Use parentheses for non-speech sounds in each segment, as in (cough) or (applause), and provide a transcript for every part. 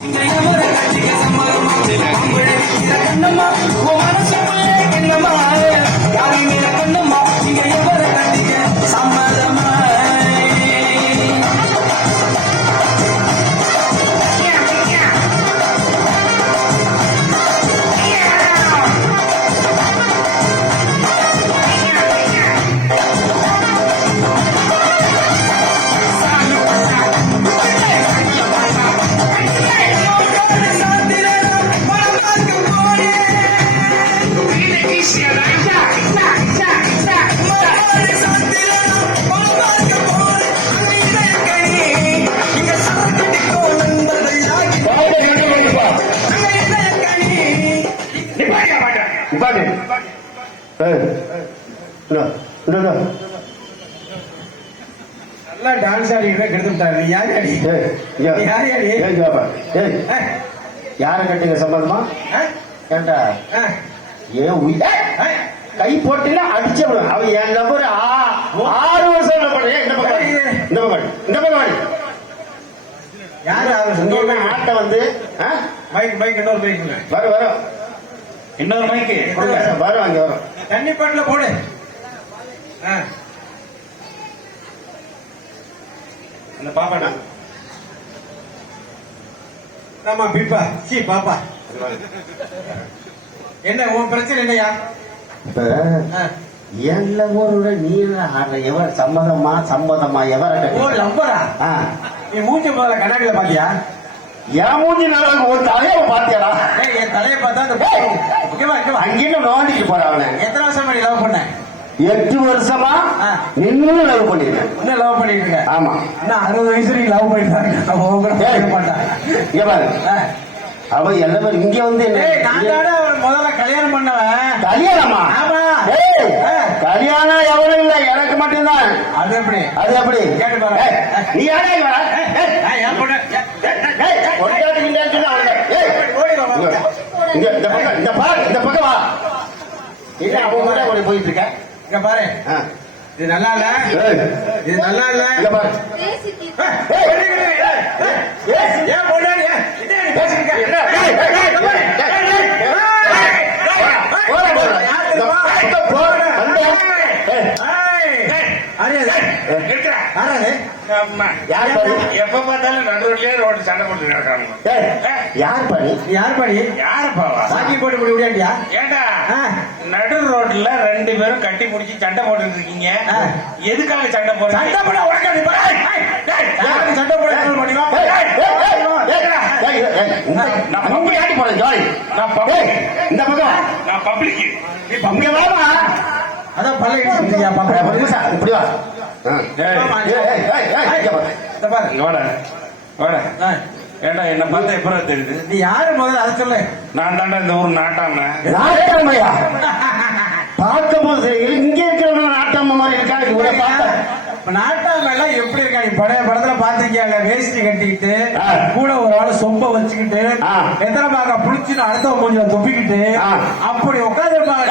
நிப்பாட்டு ஏய், இந்தா. நல்லா டான்ஸ் ஆடிக்கிறத கெடுத்துட்டாரு யார் யார்? அடி ஏய், இங்க வாப்பா. ஏய், யாரை கட்டுங்க சம்பந்தமா? ஏண்டா ஏன் உயிர் கை போட்டுல அடிச்ச அவன் என் நம்பர் ஆறு வருஷம் என்ன பண்ண? இந்த பக்கம். இந்த பக்கம். இந்த பக்கம். யாரு ஆட்டை வந்து? மைக் மைக் இன்னொரு மைக் வரும் வரும். இன்னொரு மைக்கு வரும் அங்க வரும். தண்ணி பாட்டுல போடு. அந்த பாப்பாடா ஆமா பிப்பா. சி பாப்பா. என்ன உன் பிரச்சனை என்னையா. எல்ல ஊரோட நீ ஆடுற எவர் சம்மதமா சம்மதமா எவரை லவ்வரா. நீ மூஞ்சி முதல்ல கண்ணாடியில பாத்தியா? என் மூஞ்சி நல்லா. ஒரு தலையை பாத்தியாடா என் தலையை பார்த்தா அந்த ஏய். இங்க வா, இங்க வா. அங்கேயும் நோண்டிட்டு போற அவனை. எத்தனை வருஷம் நீ லவ் பண்ண? எட்டு வருஷமா. நின்னு லவ் பண்ணிருக்கேன். இன்னும் லவ் பண்ணிட்டு இருக்க ஆமா. இன்னும் அறுபது வயசு நீ லவ் இங்க பாரு. அவ எல்லாமே இங்க வந்து முதல்ல கல்யாணம் பண்ணவன். கல்யாணமா. கல்யாணம் இல்ல எனக்கு மட்டும்தான் அது எப்படி அது எப்படி கேட்டு பாரு. ஏய், நீ யாரா இவ? ஏய், ஏய், ஏய், என் பொண்ணு. ஒரு. இங்க, இந்த பக்கம் இந்த பாரு இந்த பக்கம் வா இது அவன் கூட ஓடி போயிட்டு இருக்க இங்க பாரு. இது நல்லா இல்ல இது நல்லா இல்ல இங்க பாரு ஏன் நீ போடா, போடா. யார் யாரு யாரு யார் எப்ப பார்த்தாலும் நடுவுலயே ரோடு சண்டை போட்டு நடக்காங்க ஏய், யார் பாரு நீ யார் பாடி யாருப்பாவா வாங்கி போட்டு முடி முடியாண்டியா ஏண்டா ஆ. நடு ரோட்ல ரெண்டு பேரும் கட்டி முடிச்சு சண்டை போட்டு இருக்கீங்க. எதுக்காக சண்டை போடுறீங்க சண்டை போட யாருக்கு சண்டை போட இந்த- நான் இங்க யாட்டி போறேன் ஜாலி நான் பப்ளிக் ஏய், இந்த பக்கம். நான் பப்ளிக் இங்க வாமா அதான் பல்ல இடிச்சுக்கிட்டியா, ஒரு பாப்பா? நிமிஷம், இப்படி வா. ஏண்டா என்ன பார்த்தா எப்படா தெரியுது? நீ யாரு முதல்ல? அதை சொல்லு. நான் தாண்டா இந்த ஊர் நாட்டாம. நாட்டாமையா? (laughs) பார்க்கும் போது சரி, இங்க இருக்கிறவங்க நாட்டாம மாதிரி இருக்காங்க இவரை பார்த்தா. இப்ப நாட்டாம எல்லாம் எப்படி இருக்கா? நீ பழைய படத்துல பாத்திருக்கியாங்க வேஷ்டி கட்டிக்கிட்டு ஆ. கூட ஒரு ஆளு சொம்ப வச்சுக்கிட்டு ஆ. எத்தனை பாக்க புடிச்சுன்னு அடுத்தவங்க கொஞ்சம் தொப்பிக்கிட்டு ஆ. அப்படி உட்காந்துருப்பாங்க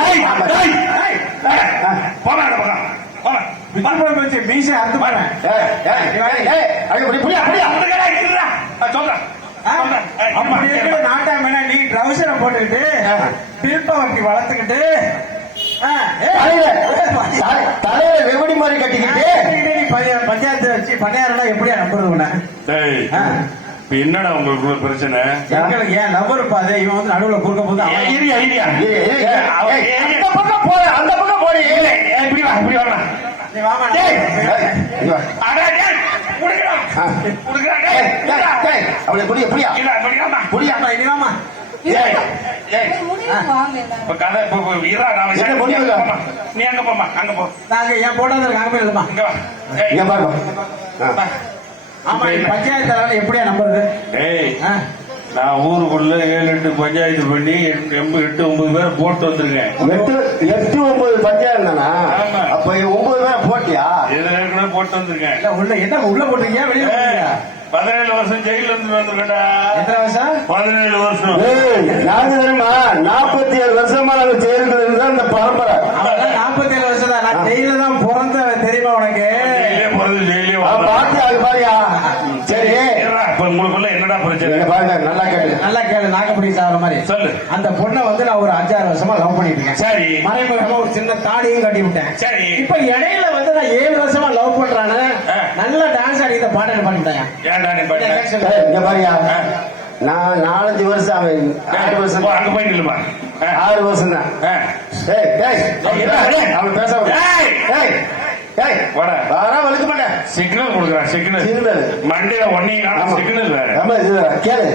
வச்சு மீசை அறுத்து புரியா புரியா சொல்றேன். அப்படி இருக்கிற நீ ட்ரௌசரை போட்டுக்கிட்டு ஆ. திருப்ப வட்டி வளர்த்துக்கிட்டு தலையில வெகுடி மாதிரி கட்டிக்கிட்டு பஞ்சாயத்து வச்சு பண்ணையாரெல்லாம் எப்படியா நம்புறது உன்னை? என்னடா உங்களுக்கு ஒரு பிரச்சனை எங்களுக்கு ஏன் நம்பர் பாது இவன் வந்து நடுவுல குறுக்க போது அவ- ஏய், ஏய், அந்த பக்கம் போற அந்த இப்படி வா, இப்படி. நீ வாமா வா. அட, டேய், புரியா புரியா இல்ல, இப்படி வாம்மா. புரியா நீ வாமா ஏய், ஏய், முடிவு வாங்க எல்லாரும். இப்ப கதை, இப்ப- இப்ப இருடா, நான் என்ன நீ? அங்க. நீ அங்க போ. நாங்க போட்டோ இருக்கு அங்க போயிருமா இங்க வா. இங்க பாருங்க. ஆமா? பஞ்சாயத்து தலைவர் எப்படியா நம்புறது ஏய், ஆ? நான் ஊருக்குள்ள ஏழு எட்டு பஞ்சாயத்து பண்ணி எட்டு எட்டு ஒன்பது பேரை போட்டு வந்திருக்கேன். எட்டு எட்டு ஒன்பது பஞ்சாயம் தானா. அப்ப ஒன்பது பேர் போட்டியா? இதுல ஏற்கனவே போட்டு வந்திருக்கேன். இல்ல உள்ள என்ன உள்ள போட்டீங்க? போட்டீங்க? பதினேழு வருஷம் ஜெயில இருந்து வந்திருக்கேன்டா. எத்தனை வருஷம்? பதினேழு வருஷம். நாங்க தெரியுமா? நாற்பத்தி ஏழு வருஷமா நாங்க சேர்ந்து இருந்தா இந்த பரம்பரை. நாற்பத்தி ஏழு வருஷம் தான். நான் ஜெயில தான் பிறந்த தெரியுமா உனக்கு? ஜெயிலே போறது ஜெயிலே. பார்த்து அது பாரியா சரி. இப்ப உங்களுக்குள்ள என்னடா பிரச்சனை? பாருங்க நல்லா நல்லா கேளு நாகப்படி சாகிற மாதிரி. சொல்லு. அந்த பொண்ணை வந்து நான் ஒரு அஞ்சாறு வருஷமா லவ் பண்ணிட்டு இருக்கேன். சரி. மறைமுகமா ஒரு சின்ன தாடியும் கட்டி விட்டேன். சரி. இப்ப இடையில வந்து நான் ஏழு வருஷமா லவ் பண்றானே ஆ. நல்ல டான்ஸ் ஆடி இந்த பாட்டை பண்ணிட்டேன் இங்க பாரியா. நான் நாலஞ்சு வருஷம் அவன் ஆறு வருஷம். அங்க போய் நில்லுமா. ஆறு வருஷம் தான் அவன் பேச சிக்னல் கொடுக்குறான் சிக்னல். சிக்னல். மண்டையில. காணும் சிக்னல் வேற. கேளு.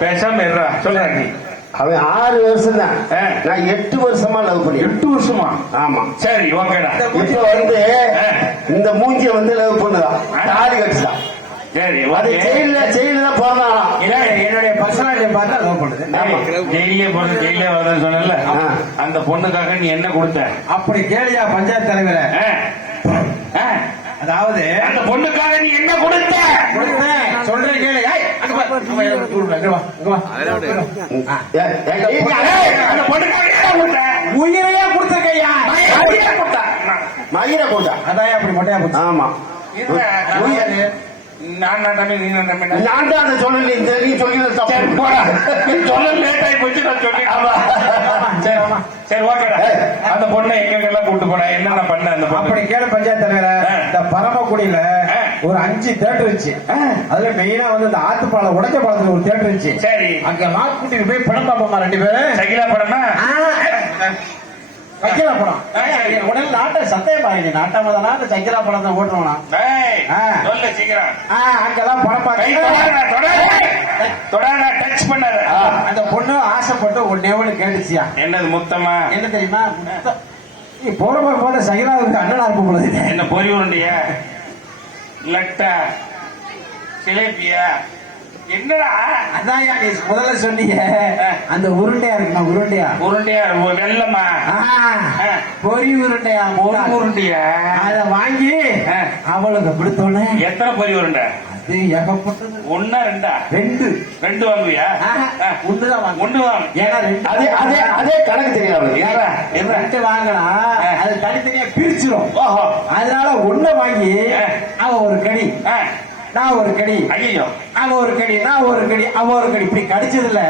பேசாம இருடா சொல்றா நீ. அவன் ஆறு வருஷம் தான் ஆ. நான் எட்டு வருஷமா லவ் பண்ணி எட்டு வருஷமா? ஆமா. சரி ஓகேடா. இப்ப வந்து. இந்த மூஞ்சிய வந்து லவ் பண்ணுதான் தாடி கட்டுதான் ஜெயில ஜெயில தான் பிறந்தானா? என்னுடைய- பர்சனாலிட்டி பார்த்தா லவ் பண்ணுது. ஜெயிலே போறது ஜெயிலே வரதுன்னு சொன்னல ஆ. அந்த பொண்ணுக்காக நீ என்ன கொடுத்த? அப்படி கேளியா பஞ்சாயத்து தலைவர. அதாவது அந்த பொண்ணுக்காக நீ என்ன கொடுத்த? கொடுத்தேன். சொல்றேன் கேளு. ஏய், அங்க வா. அங்க அந்த கொடுத்த உயிரையே மயிரை கொடுத்தா. மயிரை அதான் அப்படி மொட்டையா போச்சு? ஆமா. நான் உயிர். நான் நான் தம்பி நீ நான் தம்பி. நான் நான் தான் அந்த சொல்லல நீ சொல்லிடுறது சரி போடா. நீ சொல்ல லேட் ஆகி போச்சு நான் சொல்லி ஆமா. சரி சரி ஓகேடா ஏய். அந்த பொண்ணை எங்கெங்கெல்லாம் கூட்டு போன என்னென்ன பண்ண அந்த அப்படி கேளு பஞ்சாயத்து தலைவர. இந்த பரமக்குடியில. ஒரு அஞ்சு தேட்டர் இருந்துச்சு. அதுல மெயினா வந்து இந்த ஆத்துப்பாலம் உடைஞ்ச பாலத்துல ஒரு தேட்டர் இருந்துச்சு. சரி. அங்க லாக் கூட்டிட்டு போய் படம் பார்ப்போமா ரெண்டு பேரும் சகிலா படமா. சக்கிலா படம். உடனே நாட்ட சத்தயம் பாருங்க நாட்டாம தானா? அந்த சக்கிலா படம் தான் ஓட்டுறோம் ஏய் ஆ. சொல்லு சீக்கிரம். அங்கெல்லாம் படம் தொடாத டச் பண்ணாத. அந்த பொண்ணு ஆசைப்பட்டு ஒன்னே ஒண்ணு கேட்டுச்சியா? என்னது முத்தமா? என்ன தெரியுமா? போற போற போத சகிலாவுக்கு அண்ணனா இருக்க பொழுது என்ன பொறி உருண்டையா? லட்டா. சிலேபியா என்னடா? அதான் நீ முதல்ல சொன்னீங்க. அந்த உருண்டையா இருக்குமா உருண்டையா? உருண்டையா வெள்ளமா. பொரி உருண்டையா ஒரு உருண்டையா? அத வாங்கி. அவளுக்கு கொடுத்தோன்னே எத்தனை பொறி உருண்டை? அது ஏகப்பட்டது. ஒன்னா ரெண்டா? ரெண்டு. ரெண்டு வாங்குவியா. ஒண்ணுதான் வாங்க ஒண்ணு வாங்க. ஏன்னா ரெண்டு அதே அதே அதே கணக்கு இருடா, இருடா. ரெண்டு வாங்கினா. அது தனித்தனியா பிரிச்சிரும். ஓஹோ. அதனால ஒண்ணு வாங்கி ஆ. அவ ஒரு கடி ஆ. நான் ஒரு கடி ஐயோ அவ ஒரு கடி நான் ஒரு கடி அவ ஒரு கடி இப்படி கடிச்சதுல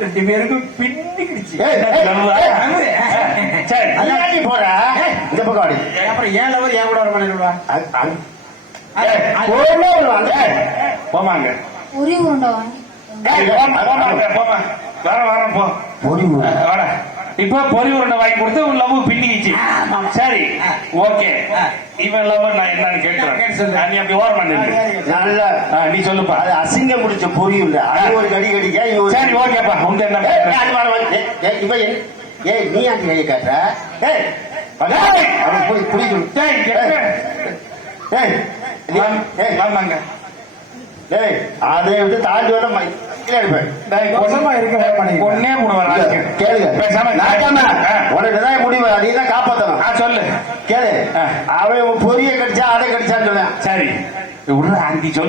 ரெண்டு பேருக்கும் பின்னி கிடிச்சு. ஏன் போற இந்த பக்கம் அப்புறம் ஏன் லவர் என் கூட வர ஏய், போமாங்க. உரி உருண்டை வாங்கி போமா, வர வரேன் போ. பொறி உருண்டை. இப்போ பொறி உருண்டை வாங்கி கொடுத்து உன் லவ் பின்னிக்கிச்சு சரி ஓகே இவன் லவ் நான் என்னன்னு. கேட்கிறேன் நீ அப்படி ஓரமா நில்லு நல்ல நீ சொல்லுப்பா அது அசிங்கம் பிடிச்ச பொறி உருண்டை. அது ஒரு கடி கடிக்க சரி ஓகேப்பா உங்க என்ன வர. ஏய், நீ ஆண்டி கையை காட்டுற? ஏய். அவன் புடி- புடி சொல்லு. ஏய்? ஏய், வாமாங்க ஏய், அதை விட்டு தாண்டி வர இருக்க போடுவான் கேளுங்க. பேசாம. உனக்கு தான் முடிவு நீ தான் காப்பாத்தணும். ஆ, சொல்லு. கேளு. அவன் பொரிய கடிச்சா அதை கடிச்சான்னு சொன்னேன். சரி. விடுற ஆண்டி சொல்லு.